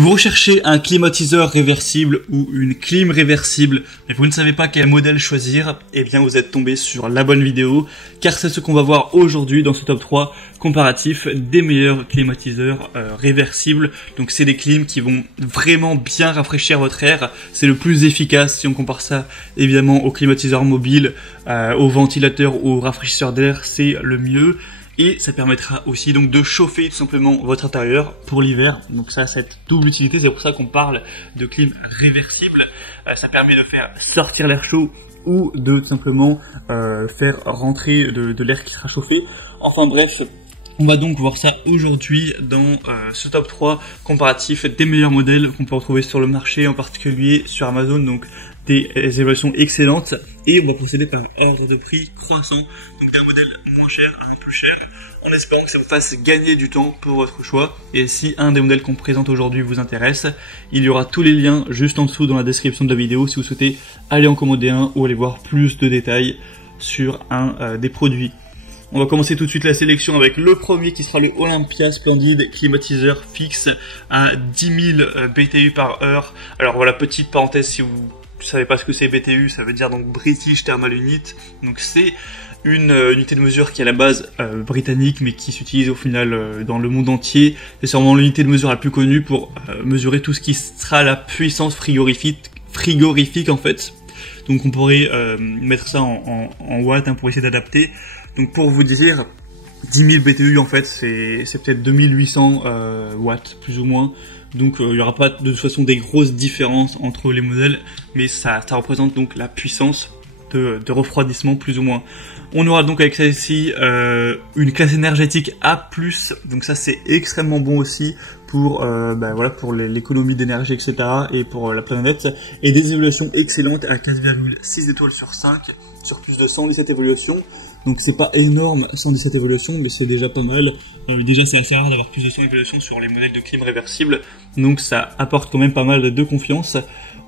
Vous recherchez un climatiseur réversible ou une clim réversible, mais vous ne savez pas quel modèle choisir, eh bien vous êtes tombé sur la bonne vidéo, car c'est ce qu'on va voir aujourd'hui dans ce top 3 comparatif des meilleurs climatiseurs réversibles. Donc c'est des clims qui vont vraiment bien rafraîchir votre air, c'est le plus efficace si on compare ça évidemment aux climatiseurs mobiles, aux ventilateurs ou aux rafraîchisseurs d'air, c'est le mieux. Et ça permettra aussi donc de chauffer tout simplement votre intérieur pour l'hiver. Donc ça, cette double utilité, c'est pour ça qu'on parle de clim réversible. Ça permet de faire sortir l'air chaud ou de tout simplement faire rentrer de l'air qui sera chauffé. Enfin bref, on va donc voir ça aujourd'hui dans ce top 3 comparatif des meilleurs modèles qu'on peut retrouver sur le marché, en particulier sur Amazon. Donc des évaluations excellentes, et on va procéder par ordre de prix croissant, donc d'un modèle moins cher à un plus cher, en espérant que ça vous fasse gagner du temps pour votre choix. Et si un des modèles qu'on présente aujourd'hui vous intéresse, il y aura tous les liens juste en dessous dans la description de la vidéo si vous souhaitez aller en commander un ou aller voir plus de détails sur un des produits. On va commencer tout de suite la sélection avec le premier qui sera le Olympia Splendid climatiseur fixe à 10 000 BTU par heure. Alors voilà, petite parenthèse, si vous savez pas ce que c'est BTU, ça veut dire donc British Thermal Unit. Donc c'est une unité de mesure qui est à la base britannique, mais qui s'utilise au final dans le monde entier. C'est sûrement l'unité de mesure la plus connue pour mesurer tout ce qui sera la puissance frigorifique en fait. Donc on pourrait mettre ça en watts pour essayer d'adapter. Donc pour vous dire, 10 000 BTU en fait c'est peut-être 2800 watts plus ou moins. Donc il n'y aura pas de toute façon des grosses différences entre les modèles, mais ça représente donc la puissance de refroidissement plus ou moins. On aura donc avec celle-ci une classe énergétique A+, donc ça c'est extrêmement bon aussi pour voilà, pour l'économie d'énergie, etc. et pour la planète, et des évaluations excellentes à 4,6 étoiles sur 5 sur plus de 117 évaluations. Donc c'est pas énorme 117 évaluations, mais c'est déjà pas mal. Déjà c'est assez rare d'avoir plus de 100 évaluations sur les modèles de clim réversible, donc ça apporte quand même pas mal de confiance.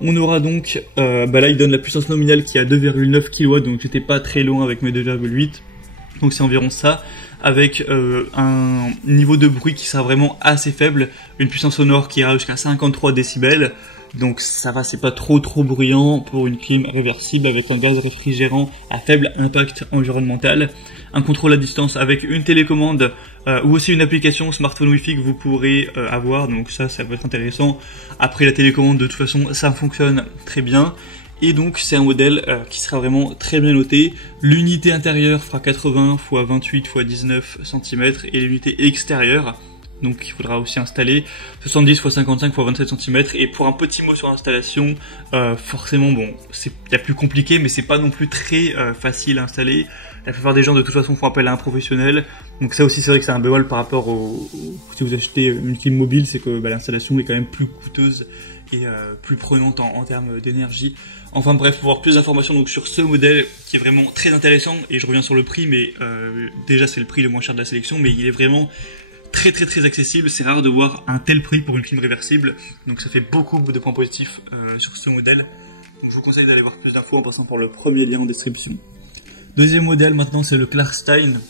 On aura donc, là il donne la puissance nominale qui est à 2,9 kW, donc j'étais pas très loin avec mes 2,8, donc c'est environ ça, avec un niveau de bruit qui sera vraiment assez faible, une puissance sonore qui ira jusqu'à 53 décibels. Donc ça va, c'est pas trop bruyant pour une clim réversible avec un gaz réfrigérant à faible impact environnemental. Un contrôle à distance avec une télécommande ou aussi une application smartphone Wi-Fi que vous pourrez avoir, donc ça peut être intéressant. Après la télécommande, de toute façon ça fonctionne très bien. Et donc c'est un modèle qui sera vraiment très bien noté. L'unité intérieure fera 80 x 28 x 19 cm et l'unité extérieure, donc il faudra aussi installer 70 x 55 x 27 cm. Et pour un petit mot sur l'installation, forcément bon, c'est la plus compliqué, mais c'est pas non plus très facile à installer. La plupart des gens de toute façon font appel à un professionnel, donc ça aussi c'est vrai que c'est un bémol par rapport si vous achetez une clim mobile, c'est que l'installation est quand même plus coûteuse et plus prenante en termes d'énergie. Enfin bref, pour avoir plus d'informations donc sur ce modèle qui est vraiment très intéressant, et je reviens sur le prix, mais déjà c'est le prix le moins cher de la sélection, mais il est vraiment très accessible. C'est rare de voir un tel prix pour une clim réversible, donc ça fait beaucoup de points positifs sur ce modèle. Donc je vous conseille d'aller voir plus d'infos en passant par le premier lien en description. Deuxième modèle maintenant, c'est le Klarstein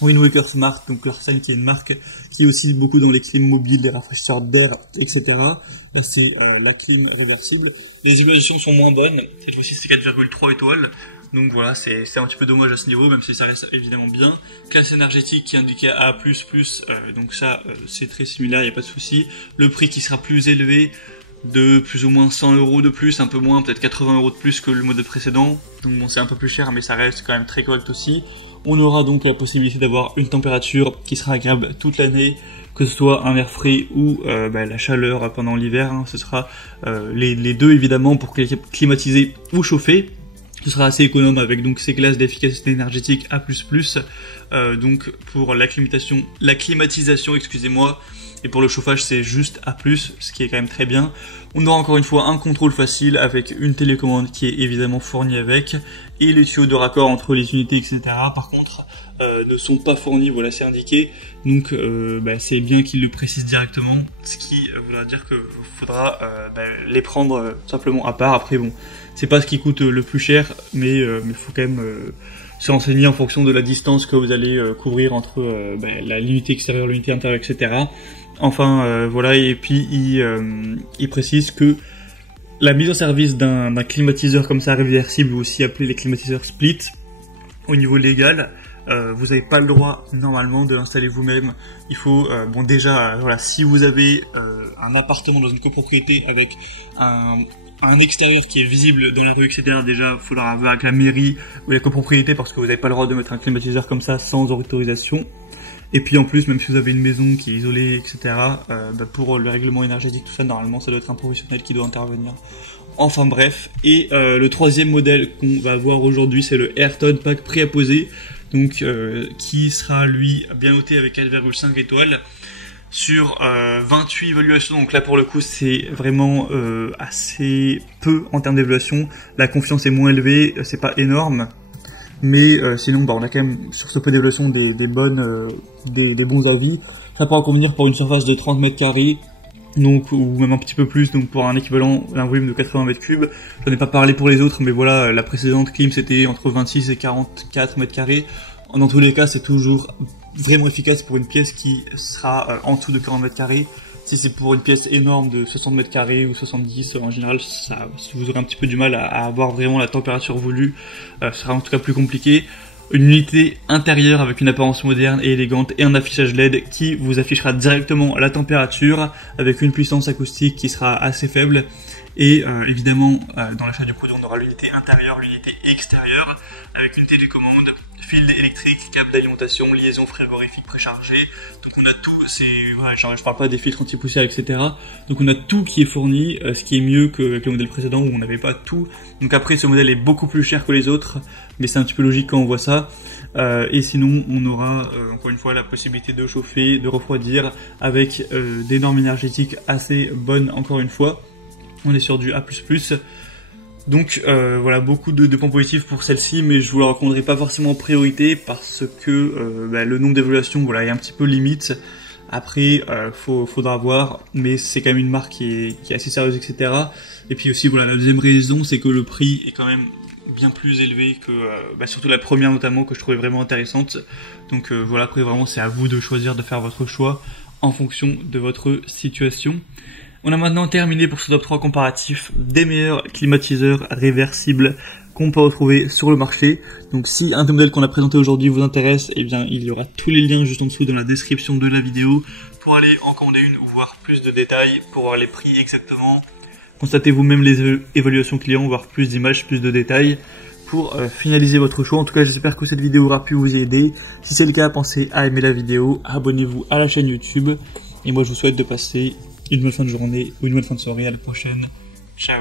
Wind Waker Smart. Donc Klarstein qui est une marque qui est aussi beaucoup dans les clims mobiles, les rafraîchisseurs d'air, etc. Là c'est la clim réversible. Les évaluations sont moins bonnes, cette fois-ci c'est 4,3 étoiles. Donc voilà, c'est un petit peu dommage à ce niveau, même si ça reste évidemment bien. Classe énergétique qui est indiquée à A++, donc ça c'est très similaire, il n'y a pas de souci. Le prix qui sera plus élevé, de plus ou moins 100 € de plus, un peu moins, peut-être 80 € de plus que le modèle précédent. Donc bon, c'est un peu plus cher, mais ça reste quand même très correct aussi. On aura donc la possibilité d'avoir une température qui sera agréable toute l'année, que ce soit un air frais ou la chaleur pendant l'hiver, hein. Ce sera les deux évidemment pour climatiser ou chauffer. Ce sera assez économe avec donc ces classes d'efficacité énergétique A++, donc pour la climatisation, excusez-moi, et pour le chauffage c'est juste A+, ce qui est quand même très bien. On aura encore une fois un contrôle facile avec une télécommande qui est évidemment fournie avec, et les tuyaux de raccord entre les unités, etc. Par contre ne sont pas fournis, voilà, c'est indiqué, donc c'est bien qu'ils le précisent directement, ce qui voudra dire qu'il faudra les prendre simplement à part. Après bon, c'est pas ce qui coûte le plus cher, mais faut quand même se renseigner en fonction de la distance que vous allez couvrir entre l'unité extérieure, l'unité intérieure, etc. Enfin, voilà, et puis il précise que la mise en service d'un climatiseur comme ça réversible, ou aussi appelé les climatiseurs split, au niveau légal, vous n'avez pas le droit normalement de l'installer vous-même. Il faut, voilà, si vous avez un appartement dans une copropriété avec un extérieur qui est visible dans la rue, etc., déjà, il faudra avoir avec la mairie ou la copropriété, parce que vous n'avez pas le droit de mettre un climatiseur comme ça sans autorisation. Et puis en plus, même si vous avez une maison qui est isolée, etc., pour le règlement énergétique, tout ça, normalement, ça doit être un professionnel qui doit intervenir. Enfin bref, et le troisième modèle qu'on va voir aujourd'hui, c'est le Airton Pack prêt à poser, donc qui sera lui bien noté avec 4,5 étoiles sur 28 évaluations. Donc là pour le coup c'est vraiment assez peu en termes d'évaluation. La confiance est moins élevée, c'est pas énorme, mais sinon on a quand même sur ce peu d'évaluation des bons avis. Ça pourra convenir pour une surface de 30 mètres carrés. Donc, ou même un petit peu plus, donc pour un équivalent d'un volume de 80 mètres cubes. J'en ai pas parlé pour les autres, mais voilà, la précédente clim c'était entre 26 et 44 mètres carrés. Dans tous les cas, c'est toujours vraiment efficace pour une pièce qui sera en dessous de 40 mètres carrés. Si c'est pour une pièce énorme de 60 mètres carrés ou 70, en général, vous aurez un petit peu du mal à avoir vraiment la température voulue. Ce sera en tout cas plus compliqué. Une unité intérieure avec une apparence moderne et élégante et un affichage LED qui vous affichera directement la température avec une puissance acoustique qui sera assez faible. Et évidemment, dans l'achat du produit, on aura l'unité intérieure, l'unité extérieure avec une télécommande, fil électrique, câble d'alimentation, liaison frigorifique préchargée. Donc on a tout, voilà, je parle pas des filtres anti-poussière, etc. Donc on a tout qui est fourni, ce qui est mieux qu'avec le modèle précédent où on n'avait pas tout. Donc après ce modèle est beaucoup plus cher que les autres, mais c'est un petit peu logique quand on voit ça. Et sinon on aura encore une fois la possibilité de chauffer, de refroidir avec des normes énergétiques assez bonnes encore une fois. On est sur du A++. Donc voilà, beaucoup de points positifs pour celle-ci, mais je vous la recommanderai pas forcément en priorité parce que le nombre d'évaluations voilà, est un petit peu limite. Après, faudra voir, mais c'est quand même une marque qui est assez sérieuse, etc. Et puis aussi, voilà, la deuxième raison, c'est que le prix est quand même bien plus élevé que, surtout la première notamment, que je trouvais vraiment intéressante. Donc voilà, après vraiment, c'est à vous de choisir, de faire votre choix en fonction de votre situation. On a maintenant terminé pour ce top 3 comparatif des meilleurs climatiseurs réversibles qu'on peut retrouver sur le marché. Donc si un des modèles qu'on a présenté aujourd'hui vous intéresse, eh bien il y aura tous les liens juste en dessous dans la description de la vidéo pour aller en commander une ou voir plus de détails, pour voir les prix exactement. Constatez vous-même les évaluations clients, voir plus d'images, plus de détails pour finaliser votre choix. En tout cas, j'espère que cette vidéo aura pu vous aider. Si c'est le cas, pensez à aimer la vidéo, abonnez-vous à la chaîne YouTube. Et moi, je vous souhaite de passer une bonne fin de journée ou une bonne fin de soirée. À la prochaine. Ciao.